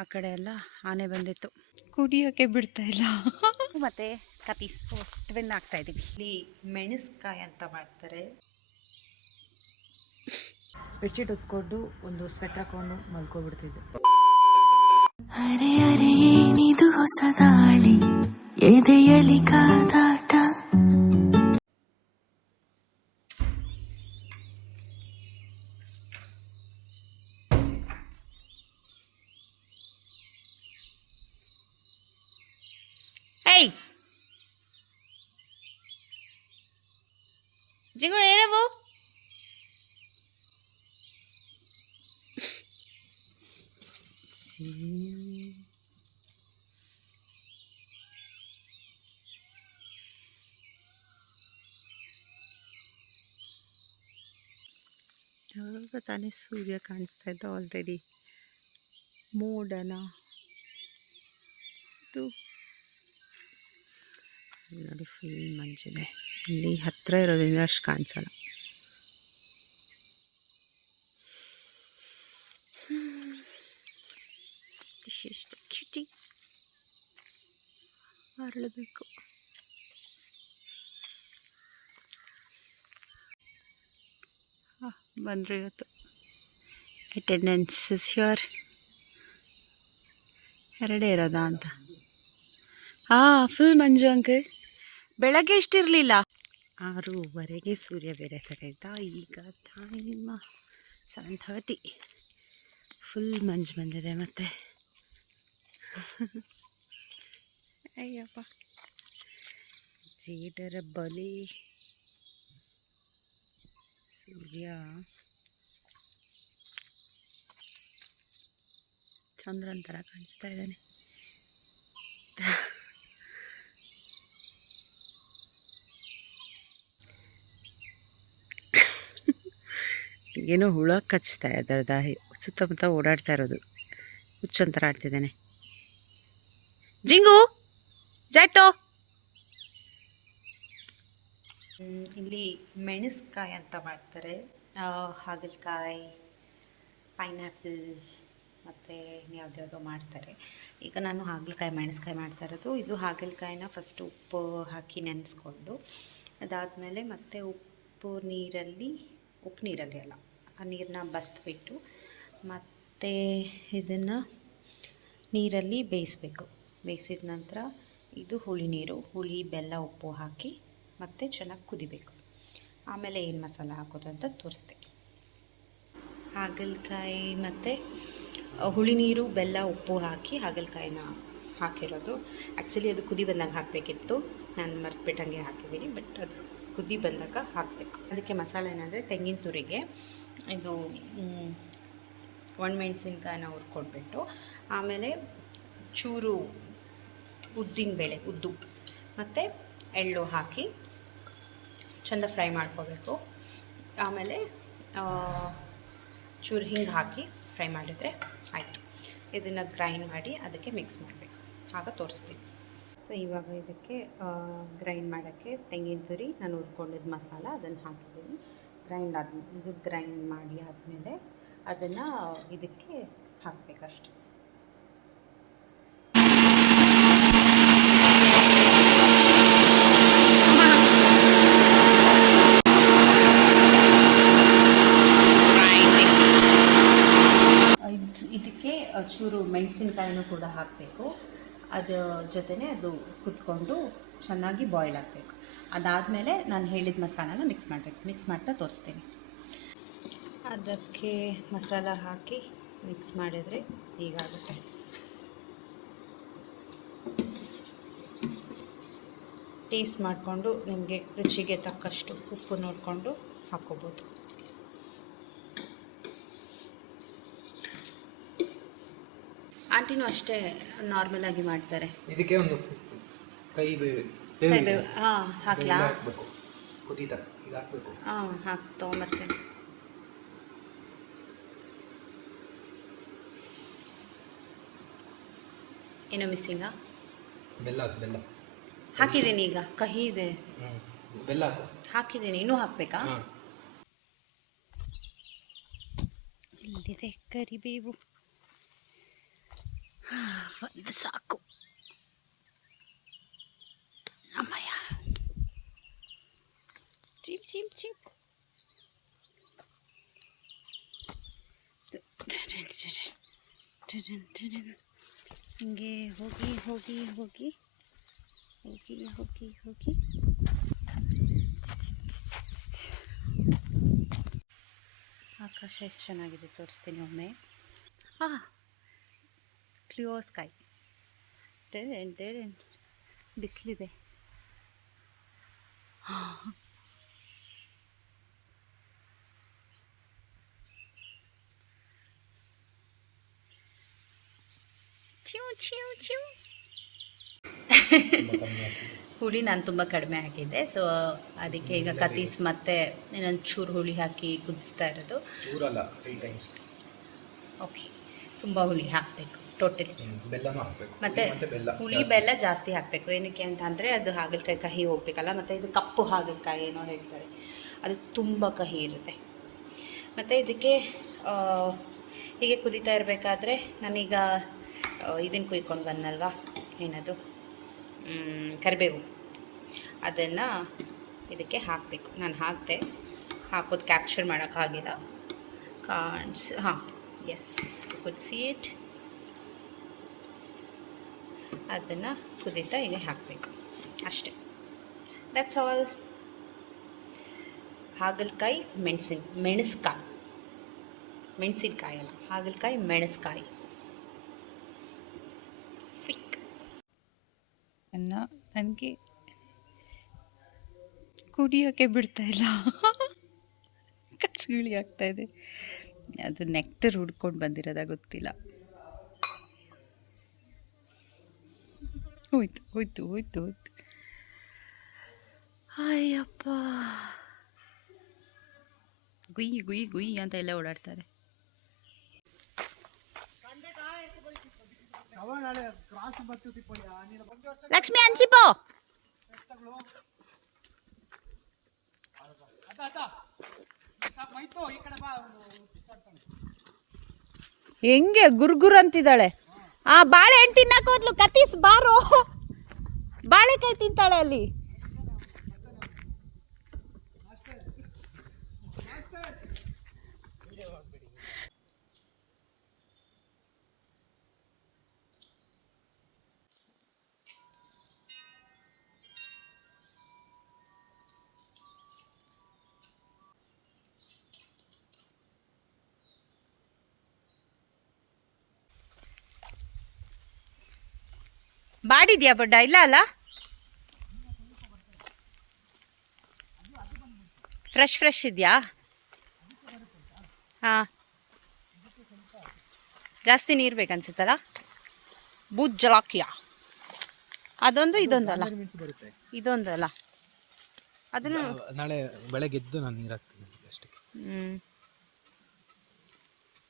ಆ ಕಡೆ ಎಲ್ಲ ಆನೆ ಬಂದಿತ್ತು, ಕುಡಿಯೋಕ್ಕೆ ಬಿಡ್ತಾ ಇಲ್ಲ. ಮತ್ತೆ ಕಪೀಸ್ ಟ್ವಿನ್ ಆಗ್ತಾ ಇದ್ದೀವಿ. ಇಲ್ಲಿ ಮೆಣಸ್ಕಾಯಿ ಅಂತ ಮಾಡ್ತಾರೆ. ಬೆಡ್ಶೀಟ್ ಹೊತ್ಕೊಂಡು ಒಂದು ಸ್ವೆಟರ್ ಹಾಕೊಂಡು ಮಲ್ಕೊಬಿಡ್ತಿದ್ದೆ. ಅರೆ ಅರೆ ಏನಿದು ಹೊಸ ದಾಳಿ, ಎದೆಯಲಿ ಕಾದಾಟ. ಏಯ್ ಜಿಗು ಏನವು? ಯಾವಾಗ ತಾನೇ ಸೂರ್ಯ ಕಾಣಿಸ್ತಾ ಇದ್ದ ಆಲ್ರೆಡಿ ಮೋಡನ ಇದು ನೋಡಿ ಫುಲ್ ಮಂಜಿದೆ. ಇಲ್ಲಿ ಹತ್ತಿರ ಇರೋದ್ರಿಂದ ಅಷ್ಟು ಕಾಣಿಸಲ್ಲ. ಎಷ್ಟು ಕ್ಯೂಟಿ ಅರಳಬೇಕು. ಬಂದರು ಇವತ್ತು. Attendance is ಹ್ಯೂರ್. ಎರಡೇ ಇರೋದಾ ಅಂತ. ಫುಲ್ ಮಂಜು ಅಂಕಲ್. ಬೆಳಗ್ಗೆ ಇಷ್ಟಿರಲಿಲ್ಲ. 6:15 ಸೂರ್ಯ ಬೇರೆ ತೆಗೆದ. ಈಗ ಟೈಮ್ 7:30. ಫುಲ್ ಮಂಜು ಬಂದಿದೆ ಮತ್ತೆ. ಅಯ್ಯಪ್ಪ, ಜೇಡರ ಬಲಿ. ಸೂರ್ಯ ಚಂದ್ರನ ಥರ ಕಾಣಿಸ್ತಾ ಇದ್ದಾನೆ. ಏನೋ ಹುಳ ಕಚ್ತಾ ಇದ್ದ ಸುತ್ತಮುತ್ತ ಓಡಾಡ್ತಾ ಇರೋದು. ಹುಚ್ಚಂತರ ಆಡ್ತಿದ್ದಾನೆ. ಜಿಂಗು ಜಾಯ್ತೋ. ಇಲ್ಲಿ ಮೆಣಸ್ಕಾಯಿ ಅಂತ ಮಾಡ್ತಾರೆ. ಹಾಗಲಕಾಯಿ, ಪೈನಾಪಲ್ ಮತ್ತು ಯಾವುದ್ಯಾವುದೋ ಮಾಡ್ತಾರೆ. ಈಗ ನಾನು ಹಾಗಲಕಾಯಿ ಮೆಣಸ್ಕಾಯಿ ಮಾಡ್ತಾ ಇರೋದು. ಇದು ಹಾಗಲಕಾಯಿನ ಫಸ್ಟ್ ಉಪ್ಪು ಹಾಕಿ ನೆನೆಸ್ಕೊಂಡು, ಅದಾದಮೇಲೆ ಮತ್ತೆ ಉಪ್ಪು ನೀರಲ್ಲಿ ಅಲ್ಲ, ಆ ನೀರನ್ನ ಬಸಿದ್ಬಿಟ್ಟು ಮತ್ತು ಇದನ್ನು ನೀರಲ್ಲಿ ಬೇಯಿಸಬೇಕು. ಬೇಯಿಸಿದ ನಂತರ ಇದು ಹುಳಿ ನೀರು, ಹುಳಿ, ಬೆಲ್ಲ, ಉಪ್ಪು ಹಾಕಿ ಮತ್ತು ಚೆನ್ನಾಗಿ ಕುದಿಬೇಕು. ಆಮೇಲೆ ಏನು ಮಸಾಲ ಹಾಕೋದು ಅಂತ ತೋರಿಸ್ತೀನಿ. ಹಾಗಲಕಾಯಿ ಮತ್ತು ಹುಳಿ ನೀರು, ಬೆಲ್ಲ, ಉಪ್ಪು ಹಾಕಿ ಹಾಗಲಕಾಯಿನ ಹಾಕಿರೋದು. ಆ್ಯಕ್ಚುಲಿ ಅದು ಕುದಿ ಬಂದಾಗ ಹಾಕಬೇಕಿತ್ತು, ನಾನು ಮರ್ತುಬಿಟ್ಟಂಗೆ ಹಾಕಿದ್ದೀನಿ. ಬಟ್ ಅದು ಕುದಿ ಬಂದಾಗ ಹಾಕಬೇಕು. ಅದಕ್ಕೆ ಮಸಾಲೆ ಏನಂದರೆ ತೆಂಗಿನ ತುರಿಗೆ ಇದು ಒಣಮೆಣಸಿನ್ಕಾಯಿನ ಹುರ್ಕೊಟ್ಬಿಟ್ಟು, ಆಮೇಲೆ ಚೂರು ಉದ್ದಿನಬೇಳೆ, ಉದ್ದು ಮತ್ತು ಎಳ್ಳು ಹಾಕಿ ಚೆಂದ ಫ್ರೈ ಮಾಡ್ಕೋಬೇಕು. ಆಮೇಲೆ ಚೂರು ಹಿಂಗೆ ಹಾಕಿ ಫ್ರೈ ಮಾಡಿದರೆ ಆಯಿತು. ಇದನ್ನು ಗ್ರೈಂಡ್ ಮಾಡಿ ಅದಕ್ಕೆ ಮಿಕ್ಸ್ ಮಾಡಬೇಕು. ಆಗ ತೋರಿಸ್ತೀನಿ. ಸೊ ಇವಾಗ ಇದಕ್ಕೆ ಗ್ರೈಂಡ್ ಮಾಡೋಕ್ಕೆ ತೆಂಗಿನ ತುರಿ, ನಾನು ಹುರ್ಕೊಂಡಿದ್ದ ಮಸಾಲ ಅದನ್ನು ಹಾಕಿದ್ದೀನಿ. ಇದು ಗ್ರೈಂಡ್ ಮಾಡಿ ಆದಮೇಲೆ ಅದನ್ನು ಇದಕ್ಕೆ ಹಾಕಬೇಕಷ್ಟೆ. ಇದಕ್ಕೆ ಚೂರು ಮೆಣಸಿನ್ಕಾಯಿನೂ ಕೂಡ ಹಾಕಬೇಕು. ಅದ್ರ ಜೊತೆನೇ ಅದು ಕುತ್ಕೊಂಡು ಚೆನ್ನಾಗಿ ಬಾಯ್ಲ್ ಆಗಬೇಕು. ಅದಾದಮೇಲೆ ನಾನು ಹೇಳಿದ ಮಸಾಲಾನ ಮಿಕ್ಸ್ ಮಾಡಬೇಕು. ಮಿಕ್ಸ್ ಮಾಡ್ತಾ ತೋರಿಸ್ತೀನಿ. ಅದಕ್ಕೆ ಮಸಾಲ ಹಾಕಿ ಮಿಕ್ಸ್ ಮಾಡಿದರೆ ಹೀಗಾಗುತ್ತೆ. ಟೇಸ್ಟ್ ಮಾಡಿಕೊಂಡು ನಿಮಗೆ ರುಚಿಗೆ ತಕ್ಕಷ್ಟು ಉಪ್ಪು ನೋಡಿಕೊಂಡು ಹಾಕ್ಕೋಬೋದು. ಆಂಟಿನೂ ಅಷ್ಟೇ ನಾರ್ಮಲ್ ಆಗಿ ಮಾಡ್ತಾರೆ. ಇದಕ್ಕೆ ಒಂದು ಕೈಬೇವು ಹಾಕ್ಲಾ? ಹಾಕಬೇಕು. ಕುದೀತಾ ಈಗ ಹಾಕಬೇಕು. ಹಾಕಿ ತೊಗೊಂಬರ್ತೇನೆ. ಏನೋ ಮಿಸ್ಸಿಂಗಾ? ಬೆಲ್ಲ ಹಾಕಿದ್ದೀನಿ. ಈಗ ಕಹಿ ಇದೆ. ಬೆಲ್ಲ ಹಾಕಿದ್ದೀನಿ. ಇನ್ನೂ ಹಾಕಬೇಕಾ? ಇಲ್ಲಿದೆ ಕರಿಬೇವು. ಸಾಕು. ಅಮ್ಮಯ್ಯ, ಚೀಪ್ ಚೀಪ್ ಚೀಪ್. ಹಿಂಗೆ ಹೋಗಿ ಹೋಗಿ ಹೋಗಿ ಹೋಗಿ ಹೋಗಿ ಹೋಗಿ ಆಕಾಶ ಎಷ್ಟು ಚೆನ್ನಾಗಿದೆ ತೋರಿಸ್ತೀನಿ ಒಮ್ಮೆ. ಹಾಂ, ಕ್ಲಿಯರ್ ಸ್ಕೈ. ಬಿಸಿಲಿದೆ. ಹುಳಿ ನಾನು ತುಂಬ ಕಡಿಮೆ ಹಾಕಿದ್ದೆ, ಸೊ ಅದಕ್ಕೆ ಈಗ ಕತೀಸ್ ಮತ್ತೆ ಇನ್ನೊಂದು ಚೂರು ಹುಳಿ ಹಾಕಿ ಕುದಿಸ್ತಾ ಇರೋದು. ಚೂರಲ್ಲ, 3 ಟೈಮ್ಸ್. ಓಕೆ, ತುಂಬ ಹುಳಿ ಹಾಕಬೇಕು ಟೋಟಲಿ. ಬೆಲ್ಲನೂ ಹಾಕಬೇಕು. ಮತ್ತು ಹುಳಿ ಬೆಲ್ಲ ಜಾಸ್ತಿ ಹಾಕಬೇಕು. ಏನಕ್ಕೆ ಅಂತ ಅಂದರೆ ಅದು ಹಾಗಲಕಾಯಿ ಕಹಿ ಹೋಗ್ಬೇಕಲ್ಲ. ಮತ್ತು ಇದು ಕಪ್ಪು ಹಾಗಲಕಾಯಿ ಏನೋ ಹೇಳ್ತಾರೆ, ಅದು ತುಂಬ ಕಹಿ ಇರುತ್ತೆ. ಮತ್ತು ಇದಕ್ಕೆ ಹೀಗೆ ಕುದೀತಾ ಇರಬೇಕಾದ್ರೆ ನಾನೀಗ ಇದನ್ನು ಕುಯ್ಕೊಂಡು ಬಂದಲ್ವಾ, ಏನದು ಕರಿಬೇವು, ಅದನ್ನು ಇದಕ್ಕೆ ಹಾಕಬೇಕು. ನಾನು ಹಾಕೋದು ಕ್ಯಾಪ್ಚರ್ ಮಾಡೋಕ್ಕಾಗಿಲ್ಲ. ಹಾಂ, ಎಸ್, ಕುಡ್ ಸಿ ಇಟ್. ಅದನ್ನು ಕುದೀತಾ ಈಗ ಹಾಕಬೇಕು ಅಷ್ಟೇ. That's all. ಹಾಗಲಕಾಯಿ ಮೆಣಸಿನಕಾಯಿ ಅಲ್ಲ, ಹಾಗಲಕಾಯಿ ಮೆಣಸ್ಕಾಯಿ. ಫಿಕ್ ನನಗೆ ಕುಡಿಯೋಕ್ಕೆ ಬಿಡ್ತಾ ಇಲ್ಲ, ಕಚ್ಗುಳಿ ಆಗ್ತಾಯಿದೆ. ಅದು ನೆಕ್ಟರ್ ಹುಡ್ಕೊಂಡು ಬಂದಿರೋದ ಗೊತ್ತಿಲ್ಲ. ಹೋಯ್ತು. ಅಯ್ಯಪ್ಪ, ಗುಯ್ ಅಂತ ಎಲ್ಲ ಓಡಾಡ್ತಾರೆ. ಲಕ್ಷ್ಮಿ ಹಂಚಿಪೋ. ಹೆಂಗೆ ಗುರ್ಗುರ್ ಅಂತಿದ್ದಾಳೆ. ಬಾಳೆಹಣ್ಣು ತಿನ್ನಕ್ ಹೋದ್ಲು. ಕತೀಸ್ ಬಾರೋ, ಬಾಳೆಕಾಯಿ ತಿಂತಾಳೆ ಅಲ್ಲಿ. ಬಾಡಿದ್ಯಾ ಬಡ್ಡ? ಇಲ್ಲ ಅಲ್ಲ, ಫ್ರೆಶ್ ಇದೆಯಾ? ಹಾಂ, ಜಾಸ್ತಿ ನೀರು ಬೇಕನ್ಸುತ್ತಲ್ಲ. ಬೂದ್ ಜಲಾಕಿಯ ಅದೊಂದು, ಇದೊಂದಲ್ಲ, ಇದೊಂದಲ್ಲ. ಅದನ್ನು ನಾಳೆ ಬೆಳಗ್ಗೆ ಎದ್ದು ನಾನು ನೀರು ಹಾಕ್ತೀನಿ ಅಷ್ಟೇ.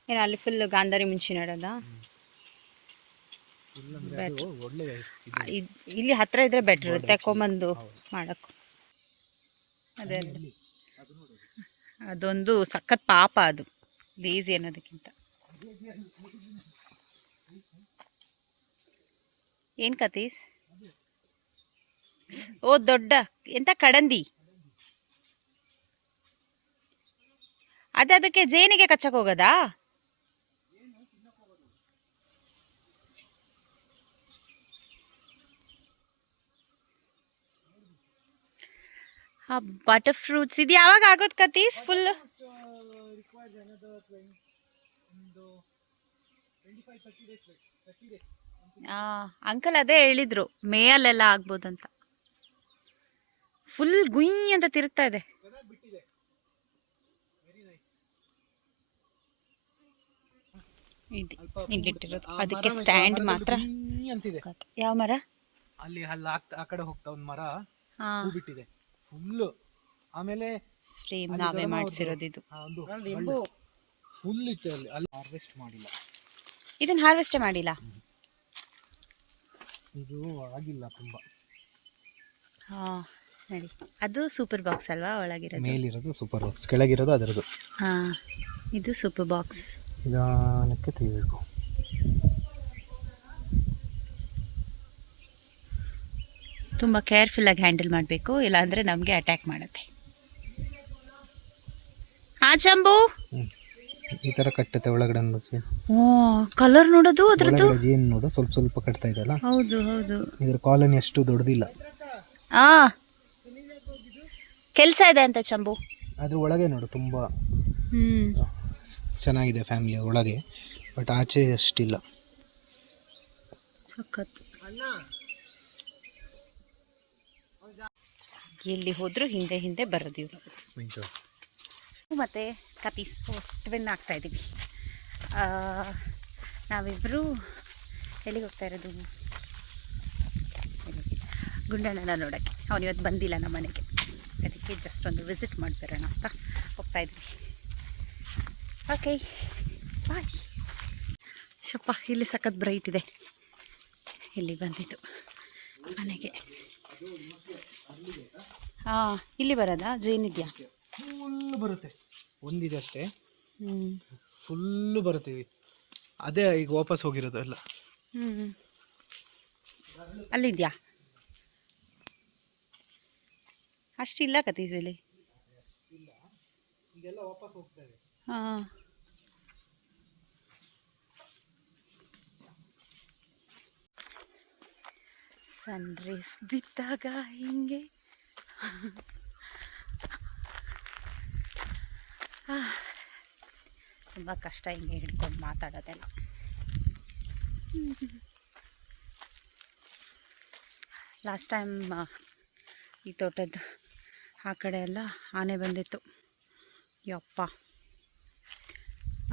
ಏನು ಅಲ್ಲಿ ಫುಲ್ ಗಾಂಧಾರಿ ಮುಂಚೆ ನಡೋದ? ಇಲ್ಲಿ ಹತ್ರ ಇದ್ರೆ ಬೆಟ್ರ್, ತೆಕ್ಕೊಂಬಂದು ಮಾಡಕ್ಕೆ. ಅದೇ ಅದೊಂದು ಸಖತ್ ಪಾಪ, ಅದು ಲೇಸಿ ಅನ್ನೋದಕ್ಕಿಂತ. ಏನು ಕತೀಸ್? ಓ ದೊಡ್ಡ ಎಂತ ಕಡಂದಿ ಅದಕ್ಕೆ ಜೇನಿಗೆ ಕಚ್ಚಕ್ ಹೋಗದಾ? ಬಟರ್ ಫ್ರೂಟ್ಸ್ ಇದು ಯಾವಾಗ ಆಗೋದು ಕತೀಸ್? ಫುಲ್ ಅಂಕಲ್ ಅದೇ ಹೇಳಿದ್ರು, ಮೇಯಲ್ಲೆಲ್ಲ ಆಗ್ಬೋದಂತ. ಫುಲ್ ಗುಯ್ ಅಂತ ತಿರುಗ್ತಾ ಇದೆ. ಇಲ್ಲಿಟ್ಟಿರೋದು ಅದಕ್ಕೆ ಸ್ಟ್ಯಾಂಡ್ ಮಾತ್ರ. ಯಾವ ಮರ? ಅಲ್ಲಿ ಆ ಕಡೆ ಹೋಗ್ತಾ ಒಂದು ಮರ ಬಿಟ್ಟಿದೆ ಫುಲ್. ಆಮೇಲೆ ಫ್ರೇಮ್ ನಾವೇ ಮಾಡಿಸಿರೋದು ಇದು. ಫುಲ್ ಇತ್ತು ಅಲ್ಲಿ ಹಾರ್ವೆಸ್ಟ್ ಮಾಡಿಲ್ಲ. ಇದನ್ನ ಹಾರ್ವೆಸ್ಟೇ ಮಾಡಿಲ್ಲ. ಇದು ಆಗಿಲ್ಲ ತುಂಬಾ. ನೋಡಿ, ಅದು ಸೂಪರ್ ಬಾಕ್ಸ್ ಅಲ್ವಾ? ಒಳಗಿರೋದು ಮೇಲಿರೋದು ಸೂಪರ್ ಬಾಕ್ಸ್, ಕೆಳಗಿರೋದು ಅದರದು. ಇದು ಸೂಪರ್ ಬಾಕ್ಸ್. ನಿಧಾನಕ್ಕೆ ತೆಗಿಬೇಕು. ತುಂಬ ಕೇರ್ಫುಲ್ಲಾಗಿ ಹ್ಯಾಂಡಲ್ ಮಾಡಬೇಕು, ಇಲ್ಲಾಂದರೆ ನಮಗೆ ಅಟ್ಯಾಕ್ ಮಾಡುತ್ತೆ. ಚಂಬು ಈ ತರ ಕಟ್ಟುತ್ತೆ ಒಳಗಡೆ. ಕಲರ್ ನೋಡೋದು ಅದ್ರದ್ದು ಏನು ನೋಡು, ಸ್ವಲ್ಪ ಸ್ವಲ್ಪ ಕಟ್ತಾ ಇದೆಯಲ್ಲ. ಹೌದು ಹೌದು. ಇದ್ರ ಕಾಲನಿ ಅಷ್ಟು ದೊಡ್ಡದಿಲ್ಲ. ಕೆಲಸ ಇದೆ ಅಂತ ಚಂಬು. ಅದ್ರ ಒಳಗೆ ನೋಡು ತುಂಬಾ ಚೆನ್ನಾಗಿದೆ ಫ್ಯಾಮಿಲಿ ಒಳಗೆ, ಬಟ್ ಆಚೆ ಅಷ್ಟಿಲ್ಲ. ಎಲ್ಲಿ ಹೋದ್ರು ಹಿಂದೆ ಹಿಂದೆ ಬರೋದು ಇವರು. ಮತ್ತೆ ಕಪೀಸ್ ಟ್ವಿನ್ ಆಗ್ತಾ ಇದ್ದೀವಿ. ನಾವಿಬ್ಬರು ಎಲ್ಲಿಗೆ ಹೋಗ್ತಾ ಇರೋದು? ಗುಂಡಣ್ಣನ ನೋಡೋಕ್ಕೆ. ಅವನು ಇವತ್ತು ಬಂದಿಲ್ಲ ನಮ್ಮ ಮನೆಗೆ, ಅದಕ್ಕೆ ಜಸ್ಟ್ ಒಂದು ವಿಸಿಟ್ ಮಾಡಿಬಿಡೋಣ ಅಂತ ಹೋಗ್ತಾ ಇದ್ವಿ. Okay bye. ಶಪ್ಪ, ಇಲ್ಲಿ ಸಖತ್ ಬ್ರೈಟ್ ಇದೆ. ಇಲ್ಲಿ ಬಂದಿದ್ದು ಮನೆಗೆ. ಇಲ್ಲಿ ಬರೋದಾ? ಜೇನಿದ್ಯಾ? ಫುಲ್ ಬರುತ್ತೆ, ಒಂದಿದೆ ಅಷ್ಟೇ. ಫುಲ್ಲು ಬರುತ್ತೆ. ಅದೇ ಈಗ ವಾಪಸ್ ಹೋಗಿರೋದು ಎಲ್ಲ. ಅಲ್ಲಿದ್ಯಾ? ಅಷ್ಟಿಲ್ಲ ಕತೀಸಲ್ಲಿ. ಹಾಂ, ಸನ್ರೈಸ್ ಬಿದ್ದಾಗ ಹಿಂಗೆ ತುಂಬ ಕಷ್ಟ ಹಿಂಗೆ ಹಿಡ್ಕೊಂಡು ಮಾತಾಡೋದೆಲ್ಲ. ಲಾಸ್ಟ್ ಟೈಮ್ ಈ ತೋಟದ ಆ ಕಡೆ ಎಲ್ಲ ಆನೆ ಬಂದಿತ್ತು, ಯಪ್ಪ.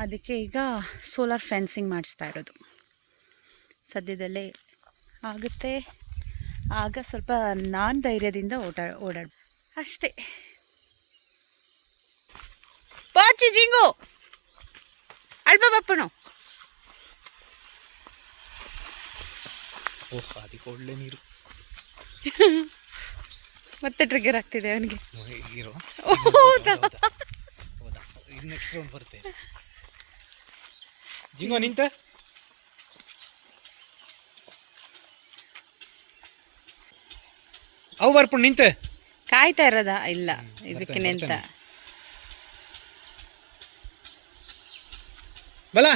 ಅದಕ್ಕೆ ಈಗ ಸೋಲಾರ್ ಫೆನ್ಸಿಂಗ್ ಮಾಡಿಸ್ತಾ ಇರೋದು. ಸದ್ಯದಲ್ಲೇ ಆಗುತ್ತೆ. ಆಗ ಸ್ವಲ್ಪ ನಾನು ಧೈರ್ಯದಿಂದ ಓಡಾಡ ಅಷ್ಟೇ. ಪಾಚಿ ಜಿಂಗು ಅಳ್ಬ ಬಪ್ಪನು. ಒಳ್ಳೆ ನೀರು ಮತ್ತೆ ಟ್ರಿಗರ್ ಆಗ್ತಿದೆ ಅವನಿಗೆ. ನೆಕ್ಸ್ಟ್ ರೌಂಡ್ ಬರುತ್ತೆ. ಜಿಂಗೋ ನಿಂತ. ಅವು ಬರ್ಕೊಂಡು ನಿಂತೆ ಕಾಯ್ತಾ ಇರೋದಾ? ಇಲ್ಲ, ಇದಕ್ಕೆ ನಿಂತ. ಬಲ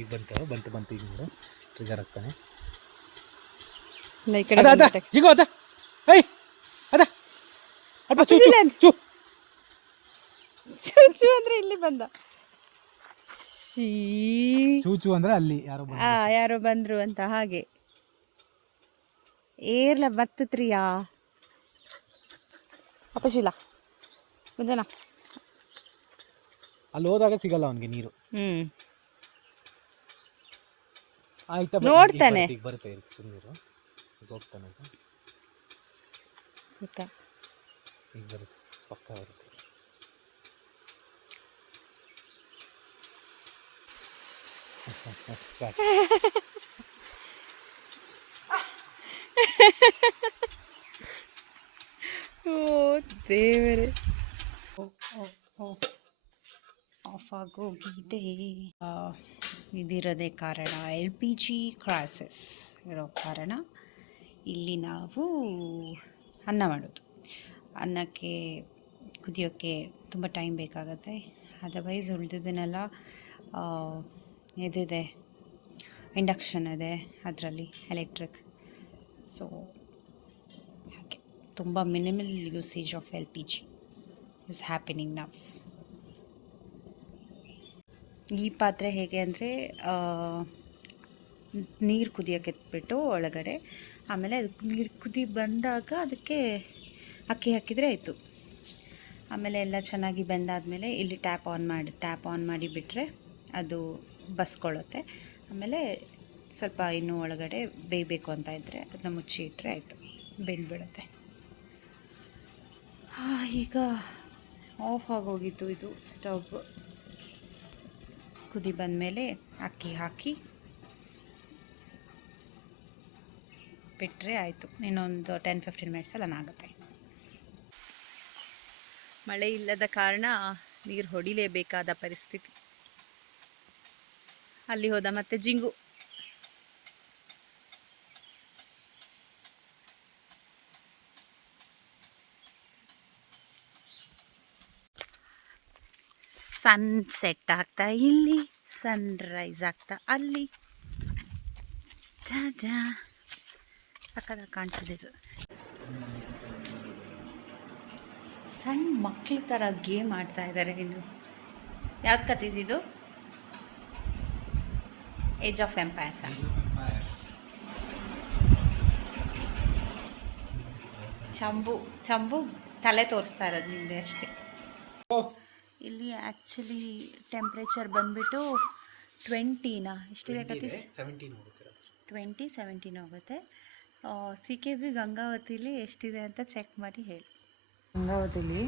ಈಗ ಬಂತು ಈಗ ನೋಡು, ಟ್ರಿಗರ್ ಆಗ್ತಾನೆ. ಜಿಗೋ ಅದ ಐ ಅದ ಅಪ್ಪ ಚೂ ಚೂ ಚೂ ಚೂ ಅಂದ್ರೆ ಇಲ್ಲಿ ಬಂದ. ಚೂಚು ಅಂದ್ರೆ ಅಲ್ಲಿ ಯಾರೋ ಬಂದ್ರು ಅಂತ. ಹಾಗೆ ಏರ್ಲ ಬತ್ತತ್ರಿಯಾ ಅಪಶೀಲ ಮುಂದನ. ಅಲ್ಲಿ ಹೋದಾಗ ಸಿಗಲ್ಲ ಅವನಿಗೆ ನೀರು. ಆಯ್ತಾ, ನೋಡ್ತಾನೆ. ಬರುತ್ತೆ ಸುಮ್ಮನಿರು, ಈಗ ಹೋಗ್ತಾನೆ. ಈಗ ಬರುತ್ತೆ, ಪಕ್ಕ ಬರುತ್ತೆ. ಓ ದೇವರೇ, ಆಫ್ ಆಗೋಗಿದೆ. ಇದಿರೋದೇ ಕಾರಣ, LPG ಕ್ರೈಸಿಸ್ ಇರೋ ಕಾರಣ ಇಲ್ಲಿ ನಾವು ಅನ್ನ ಮಾಡೋದು. ಅನ್ನಕ್ಕೆ ಕುದಿಯೋಕ್ಕೆ ತುಂಬ ಟೈಮ್ ಬೇಕಾಗತ್ತೆ. ಅದರ್ವೈಸ್ ಉಳಿದಿದ್ದನ್ನೆಲ್ಲ ಇದಿದೆ, ಇಂಡಕ್ಷನ್ ಇದೆ, ಅದರಲ್ಲಿ ಎಲೆಕ್ಟ್ರಿಕ್. ಸೊ ಹಾಗೆ ತುಂಬ minimal usage of LPG is happening now. ಈ ಪಾತ್ರೆ ಹೇಗೆ ಅಂದರೆ, ನೀರು ಕುದಿಯೋಕೆ ಎತ್ಬಿಟ್ಟು ಒಳಗಡೆ, ಆಮೇಲೆ ನೀರು ಕುದಿ ಬಂದಾಗ ಅದಕ್ಕೆ ಅಕ್ಕಿ ಹಾಕಿದರೆ ಆಯಿತು. ಆಮೇಲೆ ಎಲ್ಲ ಚೆನ್ನಾಗಿ ಬೆಂದಾದಮೇಲೆ ಇಲ್ಲಿ ಟ್ಯಾಪ್ ಆನ್ ಮಾಡಿ ಬಿಟ್ಟರೆ ಅದು ಬಸ್ಕೊಳ್ಳುತ್ತೆ. ಆಮೇಲೆ ಸ್ವಲ್ಪ ಇನ್ನೂ ಒಳಗಡೆ ಬೇಯಬೇಕು ಅಂತ ಇದ್ದರೆ ಅದನ್ನ ಮುಚ್ಚಿ ಇಟ್ಟರೆ ಆಯಿತು, ಬೆಂದ್ಬಿಡುತ್ತೆ. ಈಗ ಆಫ್ ಆಗೋಗಿತ್ತು ಇದು ಸ್ಟವ್. ಕುದಿ ಬಂದಮೇಲೆ ಅಕ್ಕಿ ಹಾಕಿ ಬಿಟ್ಟರೆ ಆಯಿತು. ಇನ್ನೊಂದು 10-15 ಮಿನಿಟ್ಸಲ್ಲಿ ಆಗುತ್ತೆ. ಮಳೆ ಇಲ್ಲದ ಕಾರಣ ನೀರು ಹೊಡಿಲೇಬೇಕಾದ ಪರಿಸ್ಥಿತಿ. ಅಲ್ಲಿ ಹೋದ ಮತ್ತೆ ಜಿಂಗು ಸನ್ಸೆಟ್ ಆಗ್ತಾ ಇಲ್ಲಿ, ಸನ್ರೈಸ್ ಆಗ್ತಾ ಅಲ್ಲಿ. ಜಾ ಜಾ ಸಕ್ಕತ್ತಾಗಿ ಕಾಣಿಸೋದಿದು. ಸಣ್ಣ ಮಕ್ಳ ಥರ ಗೇಮ್ ಆಡ್ತಾ ಇದ್ದಾರೆ. ಇನ್ನು ಯಾವ್ದು ಕತ್ತಿಸಿದು? Age of empires. ಚಂಬು ತಲೆ ತೋರಿಸ್ತಾ ಇರೋದು ನಿಂದೆ ಅಷ್ಟೇ. ಇಲ್ಲಿ ಆ್ಯಕ್ಚುಲಿ ಟೆಂಪ್ರೇಚರ್ ಬಂದುಬಿಟ್ಟು 20ನಾ ಎಷ್ಟಿದೆ ಕತೀಸ್? 17 ಹೋಗುತ್ತೆ. CKB ಗಂಗಾವತಿಲಿ ಎಷ್ಟಿದೆ ಅಂತ ಚೆಕ್ ಮಾಡಿ ಹೇಳಿ. ಗಂಗಾವತಿಲಿ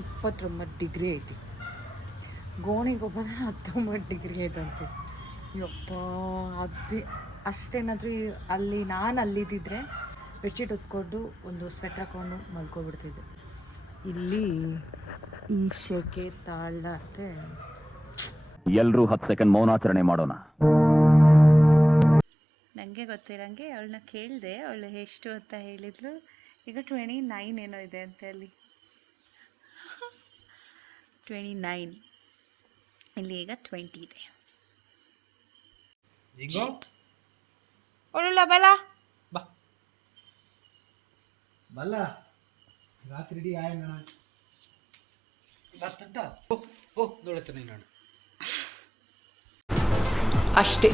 29 ಡಿಗ್ರಿ ಐತಿ, ಗೋಣಿಗೆ ಹೋಗೋಣ 19 ಡಿಗ್ರಿ ಐತಂತೆ. ಯಪ್ಪ, ಅದು ಅಷ್ಟೇನಾದ್ರೂ ಅಲ್ಲಿ ನಾನು ಅಲ್ಲಿದ್ದಿದ್ರೆ ಬೆಡ್ಶೀಟ್ ಹೊತ್ಕೊಂಡು ಒಂದು ಸ್ವೆಟ್ರ್ ಹಾಕೊಂಡು ಮಲ್ಕೊಬಿಡ್ತಿದ್ದೆ. ಇಲ್ಲಿ ಈ ಶೆಕೆ ತಾಳತ್ತೆ. ಎಲ್ಲರೂ 10 ಸೆಕೆಂಡ್ ಮೌನಾಚರಣೆ ಮಾಡೋಣ. ನನಗೆ ಗೊತ್ತಿರಂಗೆ ಅವಳನ್ನ ಕೇಳಿದೆ, ಅವಳು ಎಷ್ಟು ಅಂತ ಹೇಳಿದ್ಲು. ಈಗ 29 ಏನೋ ಇದೆ ಅಂತ ಅಲ್ಲಿ. 29 ಇಲ್ಲಿ ಈಗ 20 ಇದೆ. ಒಳ್ಳ ಬಲ ಬಾ ಬಲ್ಲ ರಾತ್ರಿ ಇಡೀ ಆಯಣ್ಣ ನೋಡುತ್ತೇನೆ ನಾನು ಅಷ್ಟೇ.